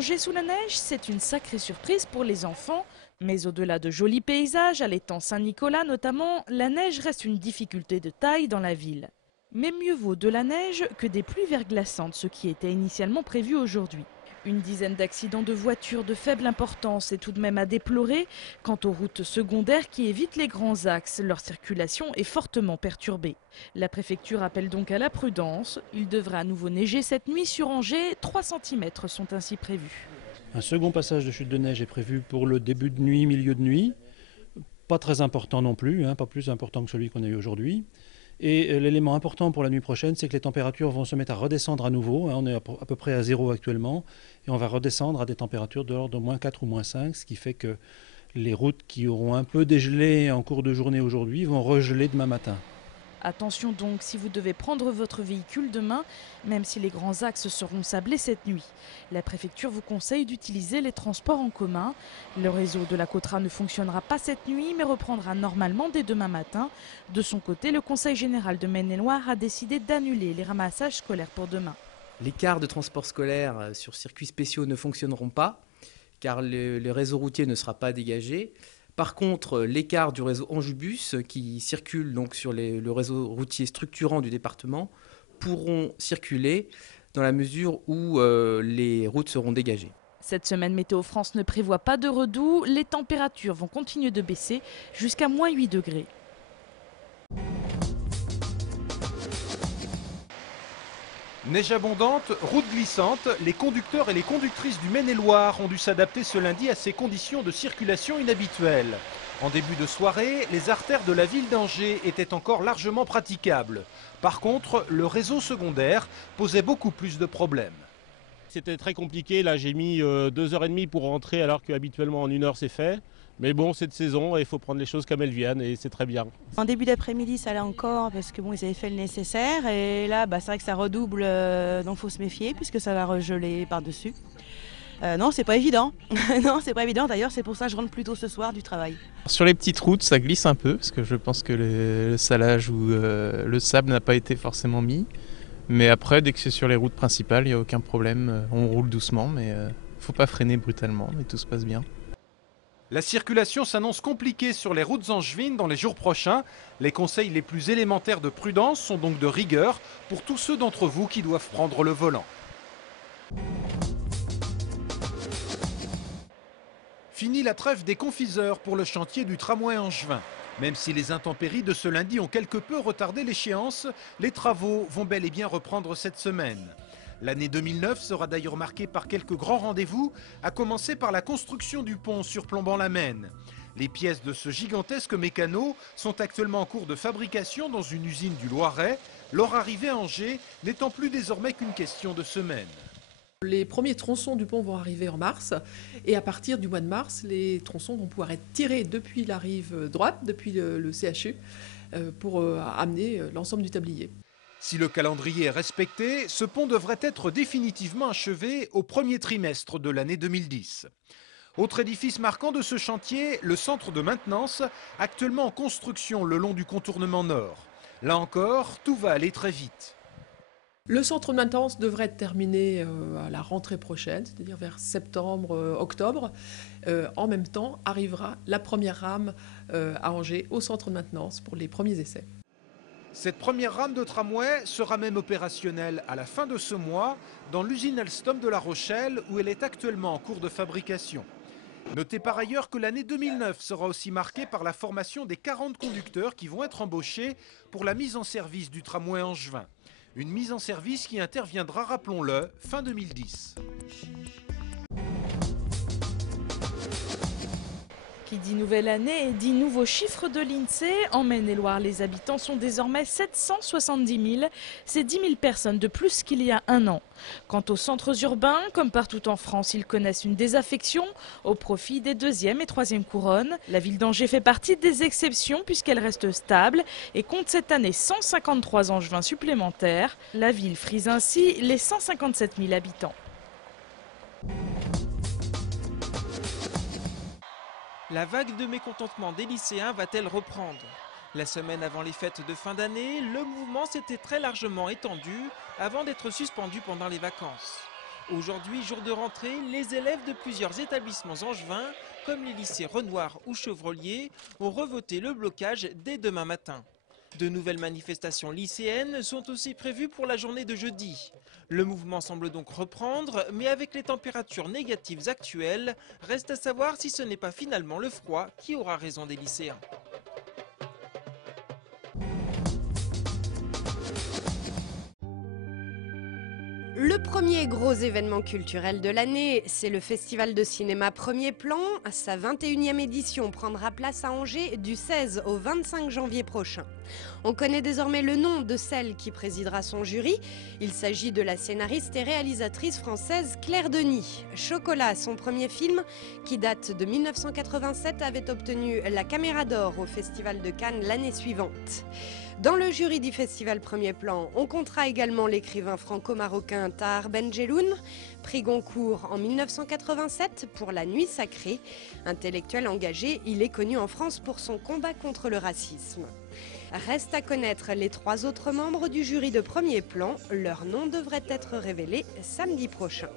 Angers sous la neige, c'est une sacrée surprise pour les enfants. Mais au-delà de jolis paysages, à l'étang Saint-Nicolas notamment, la neige reste une difficulté de taille dans la ville. Mais mieux vaut de la neige que des pluies verglaçantes, ce qui était initialement prévu aujourd'hui. Une dizaine d'accidents de voitures de faible importance est tout de même à déplorer. Quant aux routes secondaires qui évitent les grands axes, leur circulation est fortement perturbée. La préfecture appelle donc à la prudence. Il devrait à nouveau neiger cette nuit sur Angers. 3 cm sont ainsi prévus. Un second passage de chute de neige est prévu pour le début de nuit, milieu de nuit. Pas très important non plus, pas plus important que celui qu'on a eu aujourd'hui. Et l'élément important pour la nuit prochaine, c'est que les températures vont se mettre à redescendre à nouveau. On est à peu près à 0 actuellement. Et on va redescendre à des températures de l'ordre de -4 ou -5, ce qui fait que les routes qui auront un peu dégelé en cours de journée aujourd'hui vont regeler demain matin. Attention donc si vous devez prendre votre véhicule demain, même si les grands axes seront sablés cette nuit. La préfecture vous conseille d'utiliser les transports en commun. Le réseau de la Cotra ne fonctionnera pas cette nuit, mais reprendra normalement dès demain matin. De son côté, le Conseil général de Maine-et-Loire a décidé d'annuler les ramassages scolaires pour demain. Les cars de transport scolaire sur circuits spéciaux ne fonctionneront pas, car le réseau routier ne sera pas dégagé. Par contre, les cars du réseau Anjubus, qui circulent donc sur le réseau routier structurant du département, pourront circuler dans la mesure où les routes seront dégagées. Cette semaine, Météo France ne prévoit pas de redoux. Les températures vont continuer de baisser jusqu'à -8 degrés. Neige abondante, route glissante, les conducteurs et les conductrices du Maine-et-Loire ont dû s'adapter ce lundi à ces conditions de circulation inhabituelles. En début de soirée, les artères de la ville d'Angers étaient encore largement praticables. Par contre, le réseau secondaire posait beaucoup plus de problèmes. C'était très compliqué, là j'ai mis 2h30 pour rentrer alors qu'habituellement en 1 heure c'est fait. Mais bon, c'est de saison et il faut prendre les choses comme elles viennent et c'est très bien. En début d'après-midi, ça allait encore parce que bon, ils avaient fait le nécessaire. Et là, c'est vrai que ça redouble, donc il faut se méfier puisque ça va regeler par-dessus. Non, c'est pas évident. Non, c'est pas évident. D'ailleurs, c'est pour ça que je rentre plus tôt ce soir du travail. Sur les petites routes, ça glisse un peu parce que je pense que le salage ou le sable n'a pas été forcément mis. Mais après, dès que c'est sur les routes principales, il n'y a aucun problème. On roule doucement, mais il ne faut pas freiner brutalement et tout se passe bien. La circulation s'annonce compliquée sur les routes angevines dans les jours prochains. Les conseils les plus élémentaires de prudence sont donc de rigueur pour tous ceux d'entre vous qui doivent prendre le volant. Fini la trêve des confiseurs pour le chantier du tramway angevin. Même si les intempéries de ce lundi ont quelque peu retardé l'échéance, les travaux vont bel et bien reprendre cette semaine. L'année 2009 sera d'ailleurs marquée par quelques grands rendez-vous, à commencer par la construction du pont surplombant la Maine. Les pièces de ce gigantesque mécano sont actuellement en cours de fabrication dans une usine du Loiret, leur arrivée à Angers n'étant plus désormais qu'une question de semaines. Les premiers tronçons du pont vont arriver en mars et à partir du mois de mars, les tronçons vont pouvoir être tirés depuis la rive droite, depuis le CHU, pour amener l'ensemble du tablier. Si le calendrier est respecté, ce pont devrait être définitivement achevé au premier trimestre de l'année 2010. Autre édifice marquant de ce chantier, le centre de maintenance, actuellement en construction le long du contournement nord. Là encore, tout va aller très vite. Le centre de maintenance devrait être terminé à la rentrée prochaine, c'est-à-dire vers septembre-octobre. En même temps, arrivera la première rame à Angers au centre de maintenance pour les premiers essais. Cette première rame de tramway sera même opérationnelle à la fin de ce mois dans l'usine Alstom de La Rochelle où elle est actuellement en cours de fabrication. Notez par ailleurs que l'année 2009 sera aussi marquée par la formation des 40 conducteurs qui vont être embauchés pour la mise en service du tramway angevin. Une mise en service qui interviendra, rappelons-le, fin 2010. Qui dit nouvelle année dit nouveaux chiffres de l'INSEE. En Maine-et-Loire, les habitants sont désormais 770 000. C'est 10 000 personnes de plus qu'il y a un an. Quant aux centres urbains, comme partout en France, ils connaissent une désaffection au profit des 2e et 3e couronnes. La ville d'Angers fait partie des exceptions puisqu'elle reste stable et compte cette année 153 angevins supplémentaires. La ville frise ainsi les 157 000 habitants. La vague de mécontentement des lycéens va-t-elle reprendre? La semaine avant les fêtes de fin d'année, le mouvement s'était très largement étendu avant d'être suspendu pendant les vacances. Aujourd'hui, jour de rentrée, les élèves de plusieurs établissements angevins, comme les lycées Renoir ou Chevrolier, ont revoté le blocage dès demain matin. De nouvelles manifestations lycéennes sont aussi prévues pour la journée de jeudi. Le mouvement semble donc reprendre, mais avec les températures négatives actuelles, reste à savoir si ce n'est pas finalement le froid qui aura raison des lycéens. Le premier gros événement culturel de l'année, c'est le Festival de cinéma Premier Plan. Sa 21e édition prendra place à Angers du 16 au 25 janvier prochain. On connaît désormais le nom de celle qui présidera son jury. Il s'agit de la scénariste et réalisatrice française Claire Denis. Chocolat, son premier film, qui date de 1987, avait obtenu la Caméra d'Or au Festival de Cannes l'année suivante. Dans le jury du Festival Premier Plan, on comptera également l'écrivain franco-marocain Tahar Benjeloun, prix Goncourt en 1987 pour La Nuit Sacrée. Intellectuel engagé, il est connu en France pour son combat contre le racisme. Reste à connaître les 3 autres membres du jury de Premier Plan. Leur nom devrait être révélé samedi prochain.